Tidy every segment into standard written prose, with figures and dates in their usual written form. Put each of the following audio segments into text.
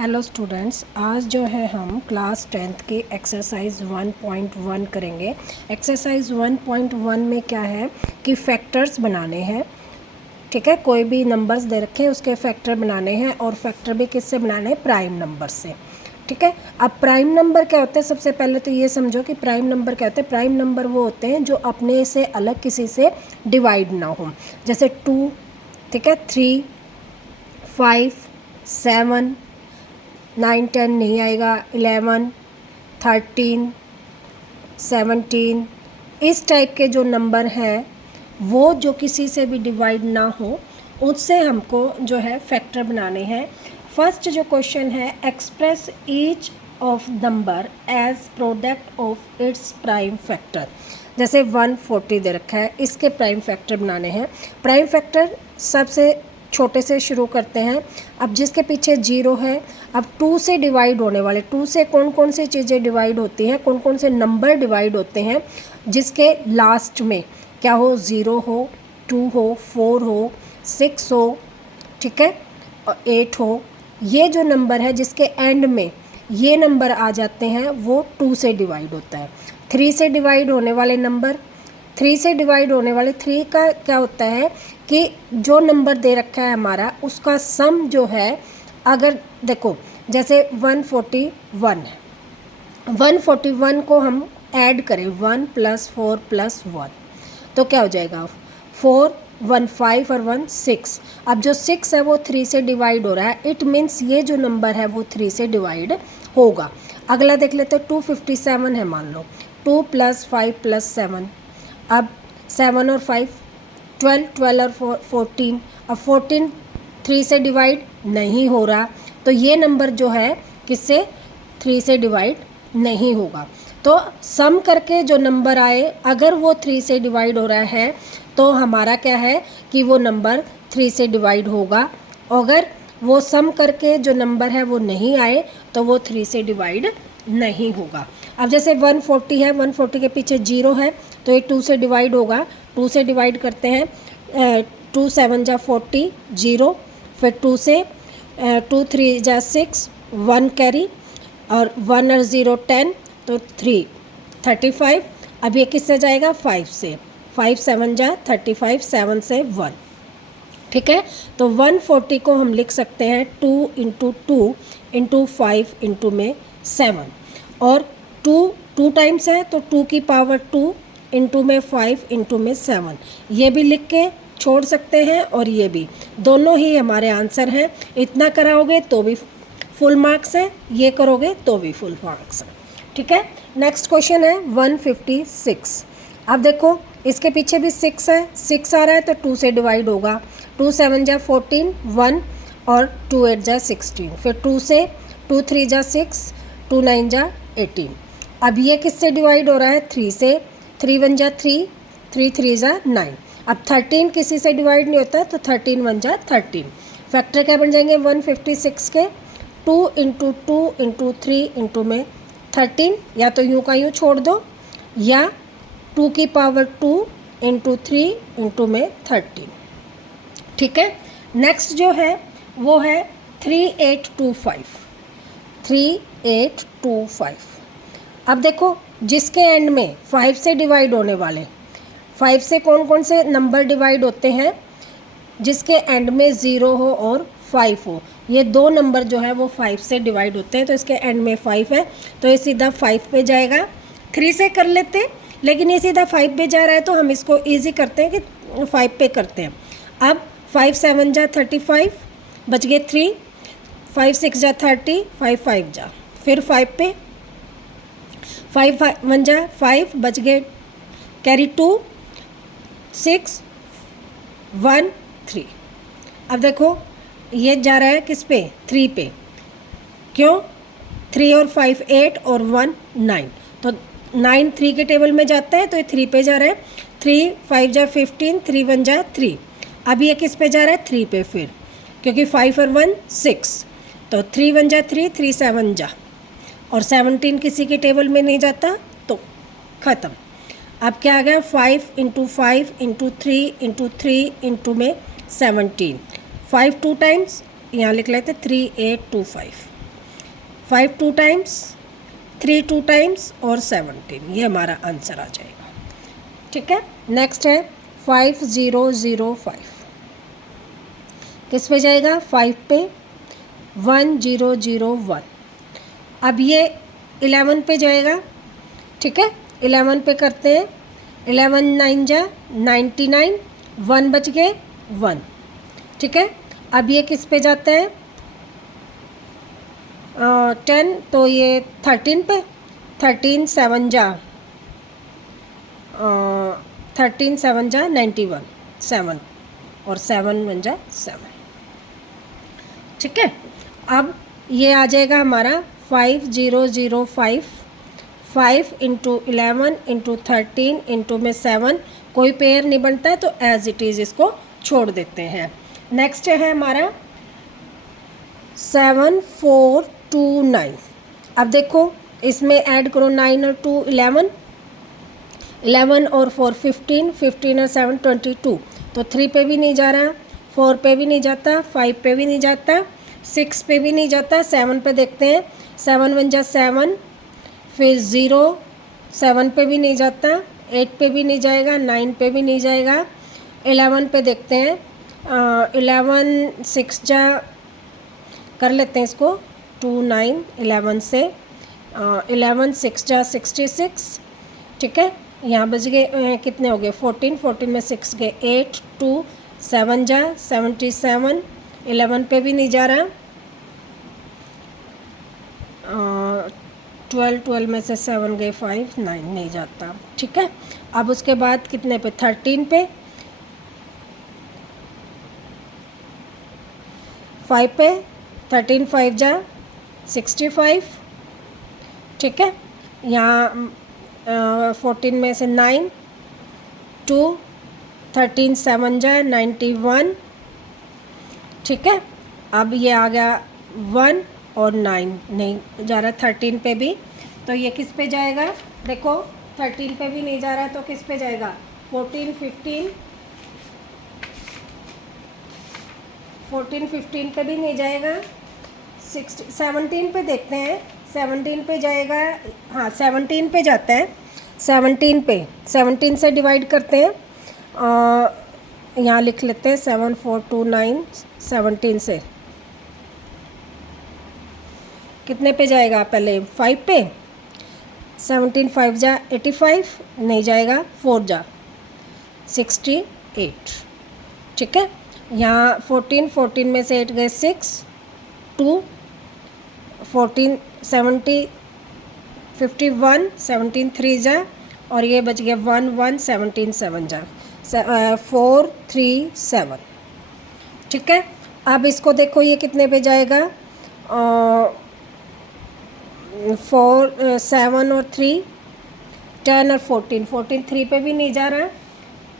Hello students, आज जो है हम क्लास 10th की एक्सरसाइज 1.1 करेंगे। एक्सरसाइज 1.1 में क्या है कि फैक्टर्स बनाने हैं। ठीक है, कोई भी नंबर्स दे रखे हैं उसके फैक्टर बनाने हैं, और फैक्टर भी किससे बनाने हैं? प्राइम नंबर से। ठीक है, अब प्राइम नंबर क्या होते हैं? सबसे पहले तो ये समझो कि प्राइम नंबर क्या होते हैं। प्राइम नंबर वो होते हैं जो अपने से अलग किसी से डिवाइड ना हो। जैसे 2, ठीक है, 3, 5, 7, 9, 10 नहीं आएगा, 11, 13, 17, इस टाइप के जो नंबर हैं वो जो किसी से भी डिवाइड ना हो, उससे हमको जो है फैक्टर बनाने हैं। फर्स्ट जो क्वेश्चन है, express each of number as product of its prime factor. जैसे 140 दे रखा है, इसके प्राइम फैक्टर बनाने हैं। प्राइम फैक्टर सबसे छोटे से शुरू करते हैं। अब जिसके पीछे 0 है, अब 2 से डिवाइड होने वाले, 2 से कौन कौन सी चीज़ें डिवाइड होती हैं, कौन कौन से नंबर डिवाइड होते हैं जिसके लास्ट में क्या हो? 0 हो, 2 हो, 4 हो, 6 हो, ठीक है, और 8 हो। ये जो नंबर है जिसके एंड में ये नंबर आ जाते हैं वो 2 से डिवाइड होता है। 3 से डिवाइड होने वाले नंबर, 3 से डिवाइड होने वाले 3 का क्या होता है कि जो नंबर दे रखा है हमारा उसका सम जो है, अगर देखो जैसे 141 है, 141 को हम ऐड करें 1 + 4 + 1 तो क्या हो जाएगा? 4, 1 5 और 1 6। अब जो 6 है वो 3 से डिवाइड हो रहा है, इट मीन्स ये जो नंबर है वो 3 से डिवाइड होगा। अगला देख लेते हैं, 257 है मान लो, 2 + 5 + 7, अब 7 और 5 12, 12 और 14, अब 14 3 से डिवाइड नहीं हो रहा, तो ये नंबर जो है किससे? 3 से डिवाइड नहीं होगा। तो सम करके जो नंबर आए, अगर वो 3 से डिवाइड हो रहा है तो हमारा क्या है कि वो नंबर 3 से डिवाइड होगा। अगर वो सम करके जो नंबर है वो नहीं आए तो वो 3 से डिवाइड नहीं होगा। अब जैसे 140 है, 140 के पीछे 0 है तो ये 2 से डिवाइड होगा। 2 से डिवाइड करते हैं, 2 7 जा 40, 0, फिर 2 से 2 3 जा 6, 1 कैरी, और 1 और 0 10, तो 3 35। अब ये किससे जाएगा? 5 से, 5 7 जा 35, 7 से 1, ठीक है। तो 140 को हम लिख सकते हैं 2 × 2 × 5 × में 7, और 2 टाइम्स है तो 2 की पावर 2 × में 5 × में 7, ये भी लिख के छोड़ सकते हैं, और ये भी, दोनों ही हमारे आंसर हैं। इतना कराओगे तो भी फुल मार्क्स है, ये करोगे तो भी फुल मार्क्स है, ठीक है। नेक्स्ट क्वेश्चन है 156। अब देखो इसके पीछे भी 6 है, 6 आ रहा है तो 2 से डिवाइड होगा। 2 7 जा 14, 1, और 2 8 जा 16, फिर 2 से 2 3 जा 6, 2 9 जा 18। अब ये किससे डिवाइड हो रहा है? 3 से, 3 1 जा 3, 3 3 जा 9। अब 13 किसी से डिवाइड नहीं होता तो 13 1 जा 13। फैक्टर क्या बन जाएंगे 156 के? 2 × 2 × 3 × में 13, या तो यूँ का यूँ छोड़ दो, या 2 की पावर 2 × 3 × में 13, ठीक है। नेक्स्ट जो है वो है 3825, 3825। अब देखो जिसके एंड में 5 से डिवाइड होने वाले, 5 से कौन कौन से नंबर डिवाइड होते हैं? जिसके एंड में 0 हो और 5 हो, ये दो नंबर जो है वो 5 से डिवाइड होते हैं। तो इसके एंड में 5 है तो ये सीधा 5 पे जाएगा। 3 से कर लेते हैं, लेकिन ये सीधा 5 पे जा रहा है तो हम इसको इजी करते हैं कि 5 पे करते हैं। अब 5 7 जा 35, बच गए 3, 5 6 जा 30, 5 5 जा, फिर 5 पे, 5 1 जा 5, बच गए कैरी 2, 6 1 3। अब देखो ये जा रहा है किस पे? 3 पे। क्यों? 3 और 5 8 और 1 9, तो 9 3 के टेबल में जाता है तो ये 3 पे जा रहा है। 3 5 जा 15, 3 1 जा 3। अब ये किस पे जा रहा है? 3 पे फिर, क्योंकि 5 और 1 6, तो 3 1 जा 3, 3 7 जा, और 17 किसी के टेबल में नहीं जाता तो ख़त्म। अब क्या आ गया? 5 × 5 × 3 × 3 × में 17, 5 2 टाइम्स, यहाँ लिख लेते 3825। 5 2 टाइम्स, 3 2 टाइम्स और 17, ये हमारा आंसर आ जाएगा। ठीक है, नेक्स्ट है 5005, किस पे जाएगा? 5 पे, 1001। अब ये 11 पे जाएगा। ठीक है, 11 पे करते हैं, 11 9 जा 99, 1 बच गए 1। ठीक है, अब ये किस पे जाता है? 10, तो ये 13 पे, 13 7 जा 13 7 जा 91, 7 और 7 1 जा 7। ठीक है, अब ये आ जाएगा हमारा 5005, 5 इंटू 11 इंटू 13 इंटू में 7, कोई पेयर नहीं बनता है तो एज इट इज़ इसको छोड़ देते हैं। नेक्स्ट है हमारा 7429। अब देखो इसमें ऐड करो 9 और 2 11, 11 और 4 15, 15 और 7 22, तो 3 पे भी नहीं जा रहा, 4 पे भी नहीं जाता, 5 पे भी नहीं जाता, 6 पे भी नहीं जाता, 7 पे देखते हैं, 7 1 जा 7, फिर 0, 7 पे भी नहीं जाता, 8 पे भी नहीं जाएगा, 9 पे भी नहीं जाएगा, 11 पे देखते हैं, 11 6 जा कर लेते हैं इसको 2 9, 11 से 11 6 जा 66। ठीक है, यहाँ बच गए कितने हो गए? 14, 14 में 6 गए 8, 2 7 जा 77, 11 पे भी नहीं जा रहा, 12, 12 में से 7 गए 5, 9 नहीं जाता। ठीक है, अब उसके बाद कितने पे? 13 पे, 5 पे, 13 5 जा 65। ठीक है, यहाँ 14 में से 9, 2 13 7 जा 91। ठीक है, अब ये आ गया 1 और 9 नहीं जा रहा 13 पे भी, तो ये किस पे जाएगा? देखो 13 पे भी नहीं जा रहा तो किस पे जाएगा? 14 15, 14 15 पे भी नहीं जाएगा, 17 पे देखते हैं, 17 पे जाएगा, हाँ 17 पे जाता है, 17 पे 17 से डिवाइड करते हैं, यहाँ लिख लेते हैं 7 4 2 9, 17 से कितने पे जाएगा? पहले 5 पे, 17 5 जा 85 नहीं जाएगा, 4 जा 68। ठीक है, यहाँ 14 14 में से 8 गए 6, 2 14 70 51, 17 3 जा और ये बच गया 1 1, 17 7 जा 4 3 7। ठीक है, अब इसको देखो ये कितने पे जाएगा? 4 7 और 3 10 और 14, 14 3 पे भी नहीं जा रहा,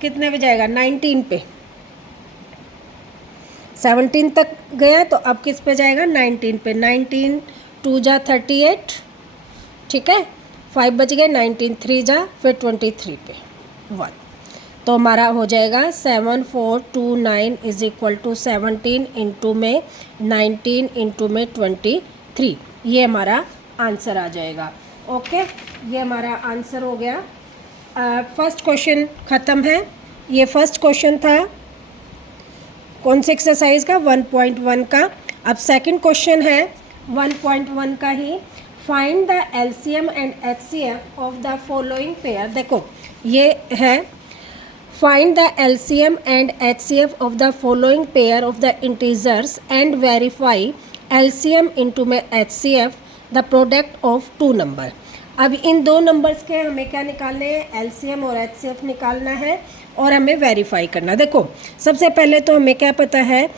कितने पे जाएगा? 19 पे, 17 तक गया तो अब किस पे जाएगा? 19 पे, 19 2 जा 38। ठीक है, 5 बच गए, 19 3 जा फिर 23 पे 1, तो हमारा हो जाएगा 7 4 2 9 इज इक्वल टू 17 इंटू में 19 इंटू में 23, ये हमारा आंसर आ जाएगा। ओके, ये हमारा आंसर हो गया। फर्स्ट क्वेश्चन ख़त्म है। ये फर्स्ट क्वेश्चन था कौन से एक्सरसाइज का? 1.1 का। अब सेकंड क्वेश्चन है 1.1 का ही, find the LCM and HCF of the following pair. देखो ये है find the LCM and HCF of the following pair of the integers and verify LCM into में HCF the product of two number. अब इन दो numbers के हमें क्या निकालने हैं? एलसीएम और एचसीएफ निकालना है और हमें वेरीफाई करना। देखो सबसे पहले तो हमें क्या पता है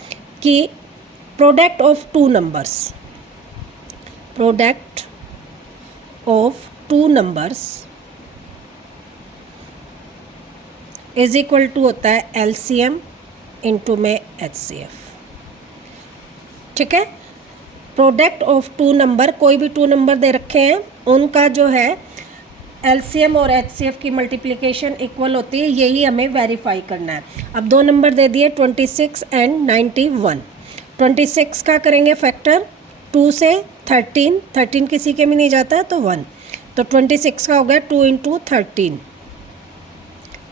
कि product of two numbers, product of two numbers is equal to होता है एलसीएम इंटू में एचसीएफ। ठीक है, प्रोडक्ट ऑफ टू नंबर, कोई भी टू नंबर दे रखे हैं उनका जो है एलसीएम और एचसीएफ की मल्टीप्लिकेशन इक्वल होती है, यही हमें वेरीफाई करना है। अब दो नंबर दे दिए 26 एंड 91। 26 का करेंगे फैक्टर 2 से 13, 13 किसी के में नहीं जाता है तो 1, तो 26 का हो गया 2 इंटू 13,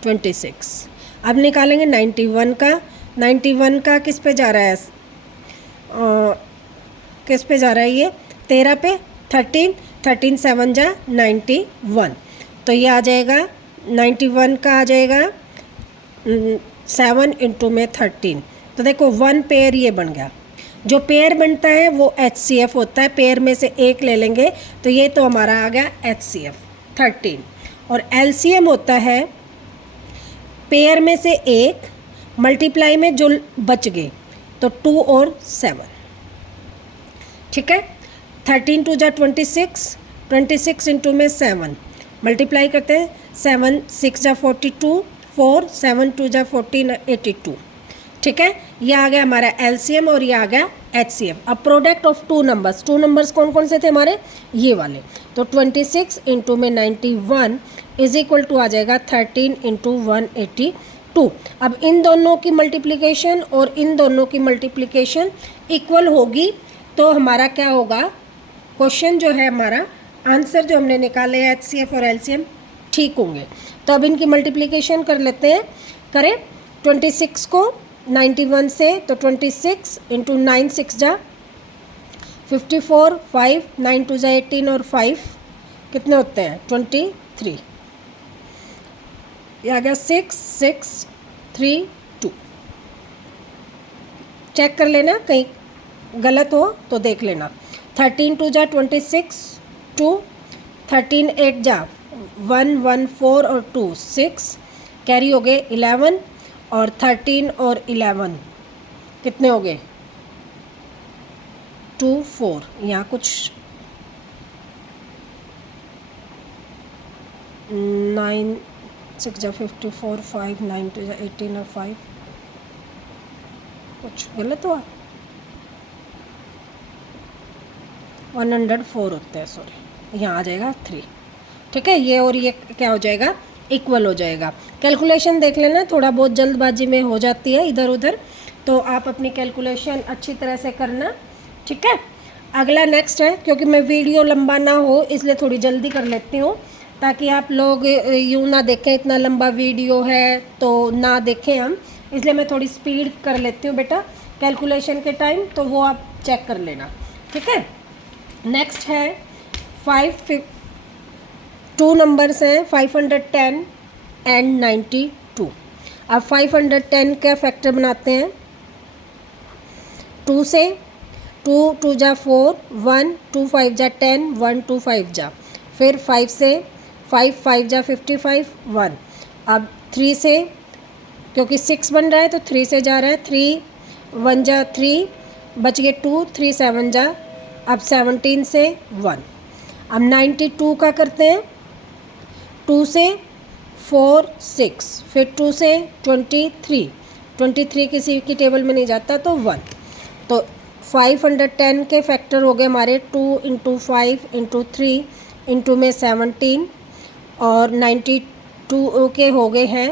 26। अब निकालेंगे 91 का। 91 का किस पे जा रहा है, किस पे जा रहा है ये, 13 पे, 13, 13 7 जा 91, तो ये आ जाएगा 91 का आ जाएगा 7 इंटू में 13, तो देखो 1 पेयर ये बन गया। जो पेयर बनता है वो HCF होता है, पेयर में से एक ले लेंगे तो ये तो हमारा आ गया HCF 13। और LCM होता है पेयर में से एक मल्टीप्लाई में जो बच गए, तो 2 और 7, ठीक है। 13 2 जा 26, 26 इंटू में 7 मल्टीप्लाई करते हैं, 7 6 जा 42, 4 7 2 जा 14 82, ठीक है। ये आ गया हमारा LCM और ये आ गया HCF। अब प्रोडक्ट ऑफ टू नंबर्स कौन कौन से थे हमारे, ये वाले, तो 26 इंटू में 91 इज इक्वल टू आ जाएगा 13 इंटू 182। अब इन दोनों की मल्टीप्लिकेशन और इन दोनों की मल्टीप्लिकेशन इक्वल होगी तो हमारा क्या होगा, क्वेश्चन जो है हमारा आंसर जो हमने निकाले HCF और LCM ठीक होंगे। तो अब इनकी मल्टीप्लिकेशन कर लेते हैं, करें 26 को 91 से, तो 26 इंटू 9 6 जा 54, 5 9 2 जा 18 और 5 कितने होते हैं 23, ये आ गया 6 6 3 2। चेक कर लेना कहीं गलत हो तो देख लेना। 13 2 जा 26 2, 13 8 जा 1 1 4 और 2 6, कैरी हो गए 11 और 13 और 11 कितने हो गए 2 4, यहाँ कुछ 9 6 जा 54, 5 9 2 जा 18 और 5 कुछ गलत हुआ, 104 होते हैं, सॉरी, यहाँ आ जाएगा 3, ठीक है। ये और ये क्या हो जाएगा, इक्वल हो जाएगा। कैलकुलेशन देख लेना, थोड़ा बहुत जल्दबाजी में हो जाती है इधर उधर, तो आप अपनी कैलकुलेशन अच्छी तरह से करना, ठीक है। अगला नेक्स्ट है, क्योंकि मैं वीडियो लंबा ना हो इसलिए थोड़ी जल्दी कर लेती हूँ, ताकि आप लोग यूँ ना देखें इतना लंबा वीडियो है तो ना देखें हम, इसलिए मैं थोड़ी स्पीड कर लेती हूँ बेटा कैलकुलेशन के टाइम, तो वो आप चेक कर लेना, ठीक है। नेक्स्ट है 2 नंबर्स हैं 510 एंड 92। अब 510 का फैक्टर बनाते हैं 2 से, 2 2 जा 4, 1 2 5 जा 10, 1 2 5 जा, फिर 5 से, 5 5 जा 55 1। अब 3 से, क्योंकि 6 बन रहा है तो 3 से जा रहा है, 3 1 जा 3, बच गए 2, 3 7 जा, अब 17 से 1। अब 92 का करते हैं, 2 से 4 6, फिर 2 से 23, 23 किसी की टेबल में नहीं जाता तो 1, तो 510 के फैक्टर हो गए हमारे 2 इंटू 5 इंटू 3 इंटू में 17, और 92 के हो गए हैं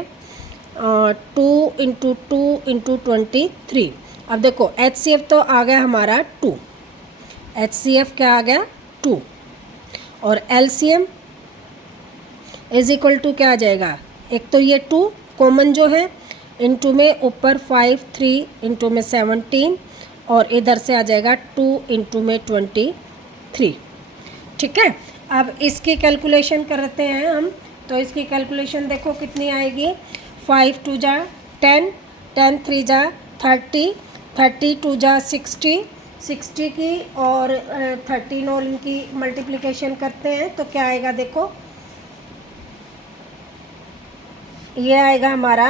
2 इंटू 2 इंटू 23। अब देखो HCF तो आ गया हमारा 2, HCF क्या आ गया 2, और LCM इज इक्वल टू क्या आ जाएगा, एक तो ये 2 कॉमन जो है, इंटू में ऊपर 5 3 इंटू में 17, और इधर से आ जाएगा 2 इंटू में 23, ठीक है। अब इसकी कैलकुलेशन करते हैं हम, तो इसकी कैलकुलेशन देखो कितनी आएगी, 5 2 जा 10, 10 3 जा 30, 30 2 जा 60, 60 की और 13 और इनकी मल्टीप्लिकेशन करते हैं तो क्या आएगा, देखो ये आएगा हमारा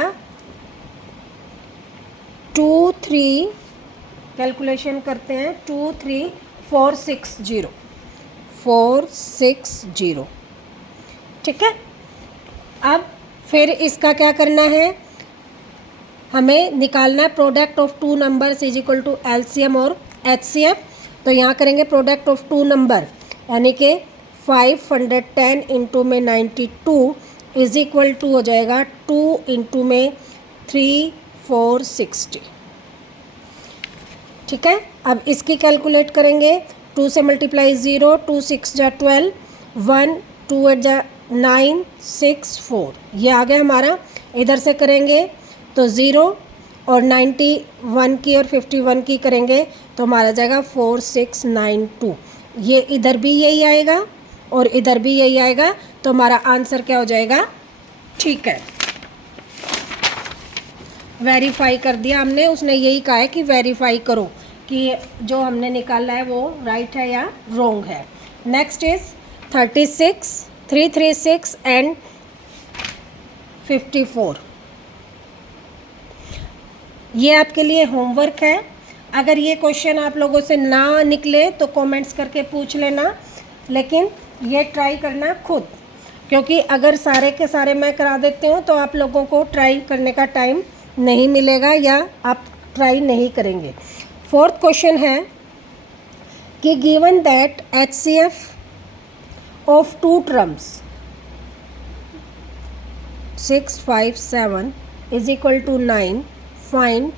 2 3, कैलकुलेशन करते हैं 2 3 4 6 0, 4 6 0, ठीक है। अब फिर इसका क्या करना है, हमें निकालना है product of two numbers is equal to LCM और HCF। तो यहाँ करेंगे प्रोडक्ट ऑफ टू नंबर, यानी कि 510 इंटू में 92 इज इक्वल टू हो जाएगा 2 इंटू में 3 4 60, ठीक है। अब इसकी कैलकुलेट करेंगे, 2 से मल्टीप्लाई 0, 2 6 जा 12, 1 2 8 जा 9 6 4, ये आ गया हमारा। इधर से करेंगे तो 0 और 91 की और 51 की करेंगे तो हमारा जाएगा 4 6 9 2, ये इधर भी यही आएगा और इधर भी यही आएगा, तो हमारा आंसर क्या हो जाएगा, ठीक है। वेरीफाई कर दिया हमने, उसने यही कहा है कि वेरीफाई करो कि जो हमने निकाला है वो राइट है या रॉन्ग है। Next is 36, 336 and 54। ये आपके लिए होमवर्क है। अगर ये क्वेश्चन आप लोगों से ना निकले तो कमेंट्स करके पूछ लेना, लेकिन ये ट्राई करना खुद, क्योंकि अगर सारे के सारे मैं करा देती हूँ तो आप लोगों को ट्राई करने का टाइम नहीं मिलेगा या आप ट्राई नहीं करेंगे। फोर्थ क्वेश्चन है कि given that HCF of 2 terms 6 5 7 is equal to 9, find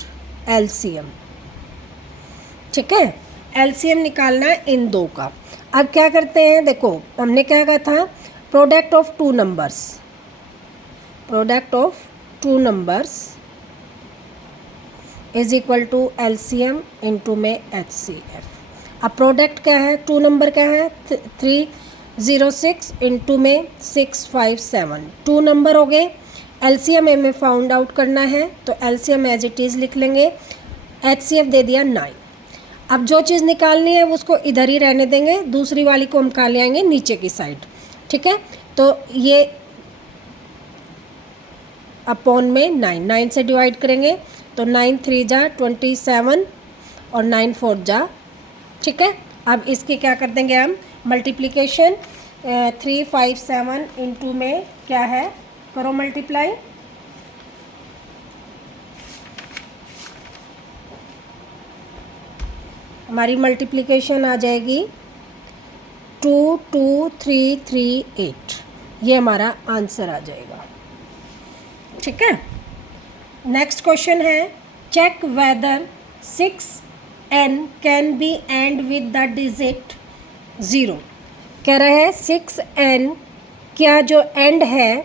LCM। ठीक है, LCM निकालना है इन दो का। अब क्या करते हैं, देखो हमने क्या कहा था, product of 2 numbers, product of 2 numbers is equal to LCM into में HCF। अब प्रोडक्ट क्या है, 2 नंबर क्या है, 306 इंटू में 657, 2 नंबर हो गए। LCM हमें फाउंड आउट करना है तो LCM एज इट इज़ लिख लेंगे, HCF दे दिया 9। अब जो चीज़ निकालनी है वो उसको इधर ही रहने देंगे, दूसरी वाली को हम कहाँ ले आएंगे, नीचे की साइड। ठीक है, तो ये अपॉन में 9 से डिवाइड करेंगे तो 9 3 जा 27 और 9 4 जा। ठीक है, अब इसकी क्या कर देंगे हम, मल्टीप्लिकेशन 3 5 7 इंटू में क्या है, करो मल्टीप्लाई। हमारी मल्टीप्लिकेशन आ जाएगी 2 2 3 3 8, ये हमारा आंसर आ जाएगा। ठीक है, नेक्स्ट क्वेश्चन है, check whether 6n can be end with the digit 0। कह रहा है 6n क्या जो एंड है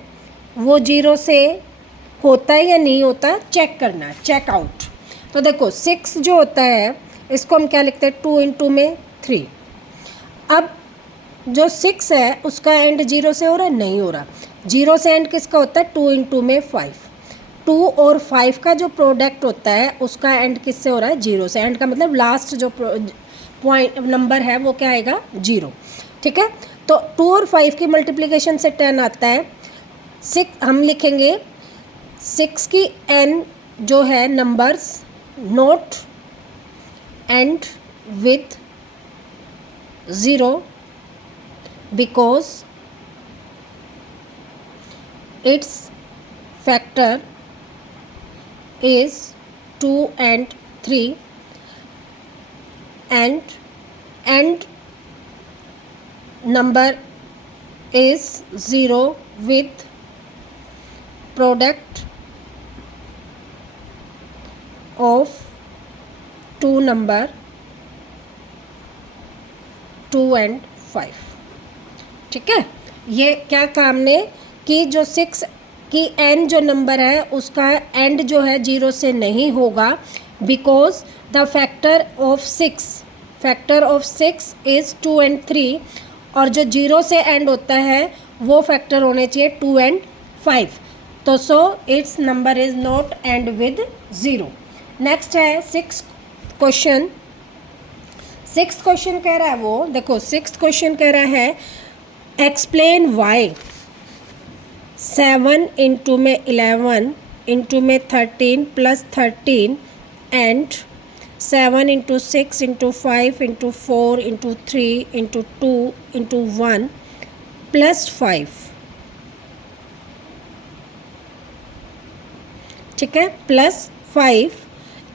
वो 0 से होता है या नहीं होता, चेक करना है, चेक आउट। तो देखो 6 जो होता है इसको हम क्या लिखते हैं, 2 इंटू में 3। अब जो 6 है उसका एंड 0 से हो रहा है, नहीं हो रहा। 0 से एंड किसका होता है, 2 इंटू में 5। 2 और 5 का जो प्रोडक्ट होता है उसका एंड किससे हो रहा है, 0 से। एंड का मतलब लास्ट जो पॉइंट नंबर है वो क्या आएगा, 0। ठीक है, तो 2 और 5 की मल्टीप्लिकेशन से 10 आता है। 6 हम लिखेंगे 6 की n जो है numbers note and with 0 because it's factor is 2 and 3 and number is 0 with product of 2 number 2 and 5। ठीक है, ये क्या काम ने कि जो 6 कि n जो नंबर है उसका एंड जो है 0 से नहीं होगा, because the factor of 6 is 2 and 3, और जो 0 से एंड होता है वो फैक्टर होने चाहिए 2 and 5। तो so it's number is not and with 0। Next है 6th क्वेश्चन। 6th क्वेश्चन कह रहा है वो, देखो 6th क्वेश्चन कह रहा है एक्सप्लेन वाई 7 इंटू में 11 इंटू में 13 plus 13 and 7 into 6 into 5 into 4 into 3 into 2 into 1 plus 5। ठीक है, plus 5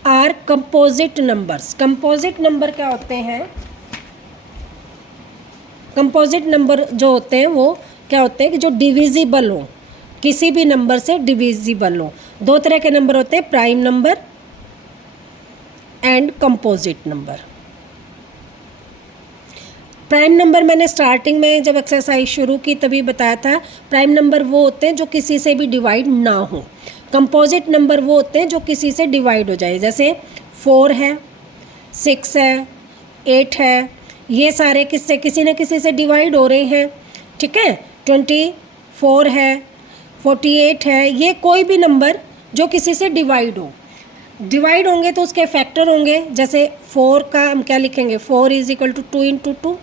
are composite numbers. Composite number क्या होते हैं, कंपोजिट नंबर जो होते हैं वो क्या होते हैं कि जो डिविजिबल हो, किसी भी नंबर से डिविजिबल हो। 2 तरह के नंबर होते हैं, prime number and composite number. Prime number मैंने स्टार्टिंग में जब एक्सरसाइज शुरू की तभी बताया था, प्राइम नंबर वो होते हैं जो किसी से भी डिवाइड ना हो। कंपोजिट नंबर वो होते हैं जो किसी से डिवाइड हो जाए, जैसे 4 है, 6 है, 8 है, ये सारे किससे किसी न किसी से डिवाइड हो रहे हैं, ठीक है। 24 है, 48 है, ये कोई भी नंबर जो किसी से डिवाइड हो, डिवाइड होंगे तो उसके फैक्टर होंगे। जैसे 4 का हम क्या लिखेंगे, 4 इज इक्वल टू 2 इंटू 2,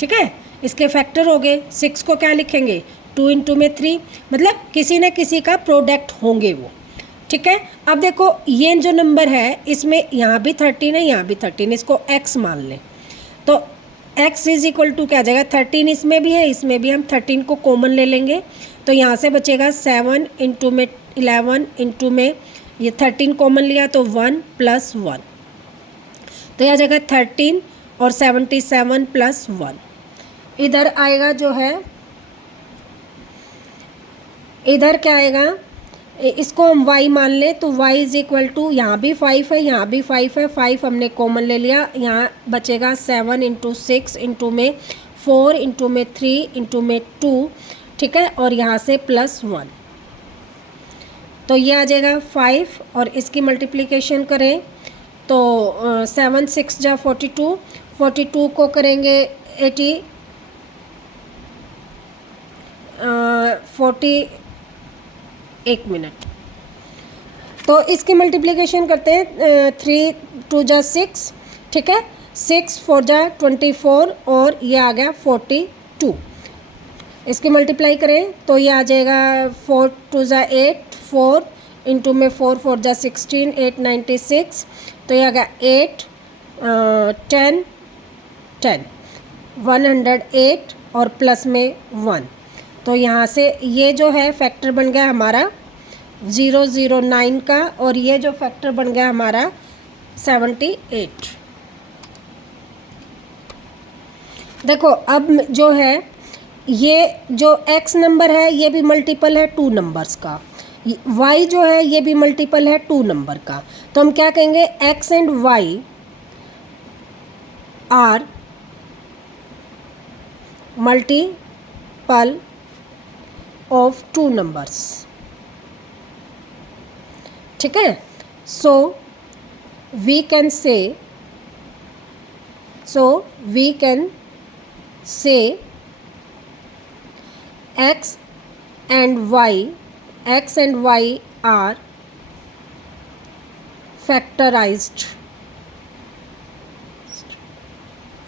ठीक है, इसके फैक्टर हो गए। 6 को क्या लिखेंगे, 2 इंटू में 3, मतलब किसी न किसी का प्रोडक्ट होंगे वो, ठीक है। अब देखो ये जो नंबर है इसमें यहाँ भी 13 है, यहाँ भी 13, इसको x मान लें तो x इज इक्वल टू क्या आ जाएगा, 13 इसमें भी है, इसमें भी हम 13 को कॉमन ले लेंगे तो यहाँ से बचेगा 7 इंटू में 11 इंटू में ये 13 कॉमन लिया तो 1 प्लस 1, तो यह आ जाएगा 13 और 77 प्लस 1। इधर आएगा जो है, इधर क्या आएगा, इसको हम y मान लें तो y इज इक्वल टू, यहाँ भी 5 है, यहाँ भी 5 है, 5 हमने कॉमन ले लिया, यहाँ बचेगा 7 इंटू 6 इंटू में 4 इंटू में 3 इंटू में 2, ठीक है, और यहाँ से प्लस 1, तो ये आ जाएगा 5 और इसकी मल्टीप्लिकेशन करें तो 7 6 जा 42, 42 को करेंगे 80 40, एक मिनट, तो इसकी मल्टीप्लिकेशन करते हैं, 3 2 जा 6, ठीक है, 6 4 जा 24 और ये आ गया 42। इसकी मल्टीप्लाई करें तो ये आ जाएगा 4 2 जा 8, 4 इंटू में 4 4 जा 16, 8 96, तो ये आ गया 8 10 10 108 और प्लस में 1, तो यहाँ से ये जो है फैक्टर बन गया हमारा 009 का और ये जो फैक्टर बन गया हमारा 78। देखो अब जो है ये जो x नंबर है ये भी मल्टीपल है 2 नंबर्स का, y जो है ये भी मल्टीपल है 2 नंबर का, तो हम क्या कहेंगे, x and y are multiple of 2 numbers, ठीक है। so we can say x and y are factorized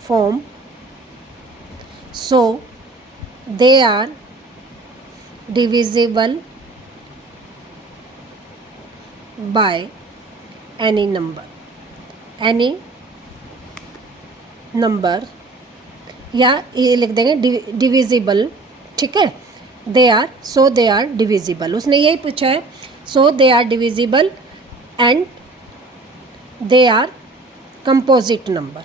form, so they are divisible by any number या ये लिख देंगे डिविजिबल, ठीक है, दे आर डिविजिबल, उसने यही पूछा है, so they are divisible and they are composite number.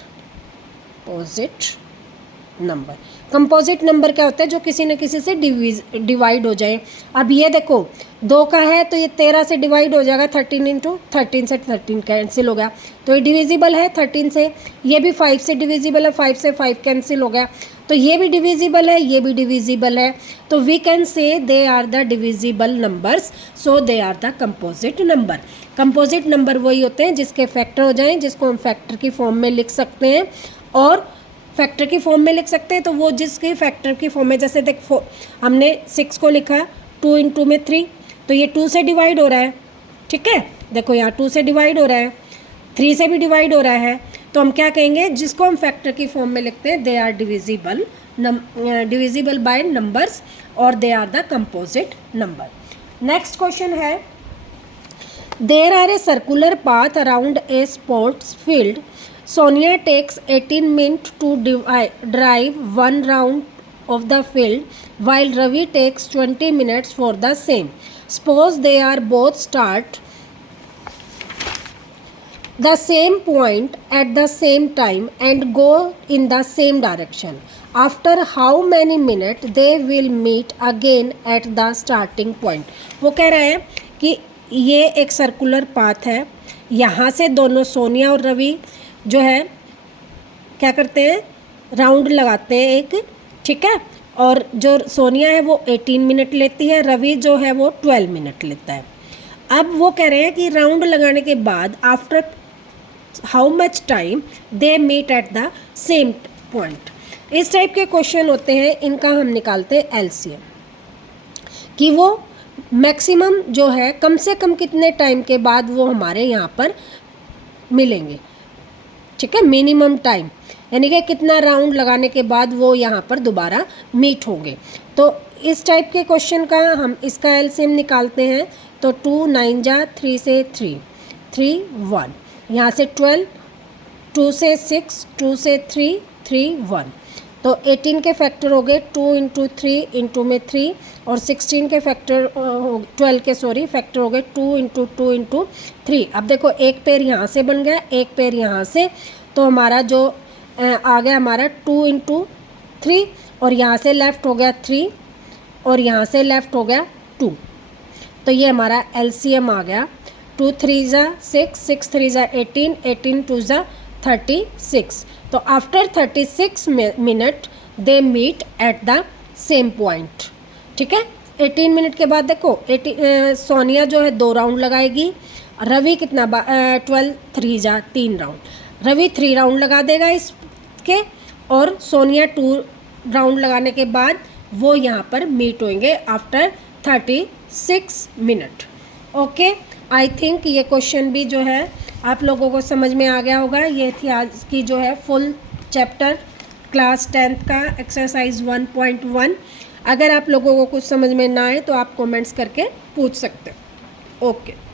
Composite number क्या होता है, जो किसी न किसी से डिवाइड हो जाए। अब ये देखो 2 का है तो ये 13 से डिवाइड हो जाएगा, 13 इंटू 13 से 13 कैंसिल हो गया, तो ये डिविजिबल है 13 से। ये भी 5 से डिविजिबल है, 5 से 5 कैंसिल हो गया, तो ये भी डिविजिबल है, ये भी डिविजिबल है, तो we can say they are the divisible numbers, so they are the composite number. Composite number वही होते हैं जिसके फैक्टर हो जाएं, जिसको हम फैक्टर की फॉर्म में लिख सकते हैं, और फैक्टर की फॉर्म में लिख सकते हैं तो वो जिसके फैक्टर की फॉर्म में, जैसे देख हमने 6 को लिखा 2 इंटू में 3, तो ये 2 से डिवाइड हो रहा है, ठीक है, देखो यहाँ 2 से डिवाइड हो रहा है, 3 से भी डिवाइड हो रहा है, तो हम क्या कहेंगे, जिसको हम फैक्टर की फॉर्म में लिखते हैं, they are divisible by numbers और they are the composite number. Next question है, there are a circular path around a sports field, Sonia takes 18 minutes to drive one round of the field, while Ravi takes 20 minutes for the same. Suppose they are both start the same point at the same time and go in the same direction. After how many minutes they will meet again at the starting point? वो कह रहा है कि ये एक circular path है, यहाँ से दोनों सोनिया और रवि जो है क्या करते हैं, राउंड लगाते हैं एक, ठीक है। और जो सोनिया है वो 18 मिनट लेती है, रवि जो है वो 12 मिनट लेता है। अब वो कह रहे हैं कि राउंड लगाने के बाद after how much time they meet at the same point. इस टाइप के क्वेश्चन होते हैं, इनका हम निकालते हैं एलसीएम कि वो मैक्सिमम जो है कम से कम कितने टाइम के बाद वो हमारे यहाँ पर मिलेंगे, ठीक है, मिनिमम टाइम, यानी कि कितना राउंड लगाने के बाद वो यहाँ पर दोबारा मीट होंगे। तो इस टाइप के क्वेश्चन का हम इसका एलसीएम निकालते हैं। तो 2 9 जा 3 से 3 3 1, यहाँ से 12, 2 से 6, 2 से 3 3 1, तो 18 के फैक्टर हो गए 2 इंटू 3 इंटू में 3, और 16 के फैक्टर 12 के फैक्टर हो गए 2 इंटू 2 इंटू 3। अब देखो एक पेयर यहाँ से बन गया, एक पेयर यहाँ से, तो हमारा जो आ गया हमारा 2 इंटू 3, और यहाँ से लेफ़्ट हो गया 3, और यहाँ से लेफ़्ट हो गया 2। तो ये हमारा एलसीएम आ गया। 2 3 जा 6, 6 3 जा 18, 18 2 जा 36। तो after 36 minute they meet at the same point, ठीक है। 18 मिनट के बाद देखो सोनिया जो है 2 राउंड लगाएगी, रवि कितना 12 3 जा 3 राउंड, रवि 3 राउंड लगा देगा इसके, और सोनिया 2 राउंड लगाने के बाद वो यहाँ पर मीट होंगे after 36 minute. Okay, I think ये क्वेश्चन भी जो है आप लोगों को समझ में आ गया होगा। ये थी आज की जो है फुल चैप्टर क्लास 10th का एक्सरसाइज 1.1। अगर आप लोगों को कुछ समझ में ना आए तो आप कमेंट्स करके पूछ सकते हो। ओके।